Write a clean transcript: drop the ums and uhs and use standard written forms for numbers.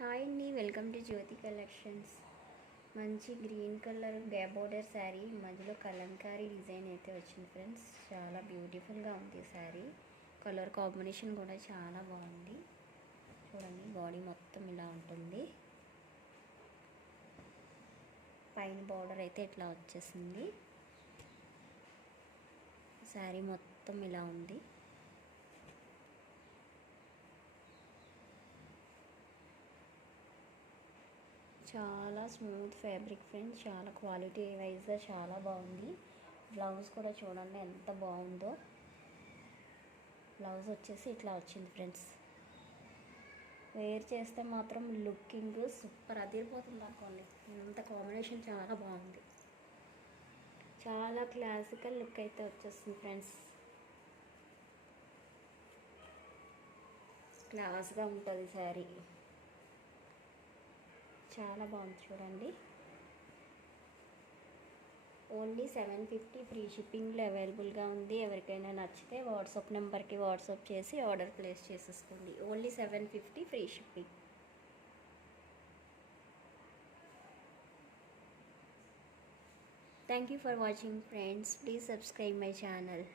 Hi అండి, welcome to Jyothi collections. మంచి green colour gap border sari, మధ్యలో కలంకారీ డిజైన్ అయితే వచ్చింది ఫ్రెండ్స్. చాలా బ్యూటిఫుల్గా ఉంది శారీ. కలర్ కాంబినేషన్ కూడా చాలా బాగుంది. చూడండి, బాడీ మొత్తం ఇలా ఉంటుంది. పైన బార్డర్ అయితే ఇట్లా వచ్చేసింది. శారీ మొత్తం ఇలా ఉంది. చాలా స్మూత్ ఫ్యాబ్రిక్ ఫ్రెండ్స్, చాలా క్వాలిటీ వైజ్గా చాలా బాగుంది. బ్లౌజ్ కూడా చూడండి ఎంత బాగుందో. బ్లౌజ్ వచ్చేసి ఇట్లా వచ్చింది ఫ్రెండ్స్. వేర్ చేస్తే మాత్రం లుకింగ్ సూపర్ అదిరిపోతుంది అనుకోండి. అంత కాంబినేషన్ చాలా బాగుంది. చాలా క్లాసికల్ లుక్ అయితే వచ్చేస్తుంది ఫ్రెండ్స్. క్లాస్గా ఉంటుంది శారీ. చాలా బాగుంది చూడండి. ఓన్లీ 750 ఫ్రీ షిప్పింగ్లో అవైలబుల్గా ఉంది. ఎవరికైనా నచ్చితే వాట్సాప్ నెంబర్కి వాట్సాప్ చేసి ఆర్డర్ ప్లేస్ చేసేసుకోండి. Only 750 free shipping. Thank you for watching friends. Please subscribe my channel.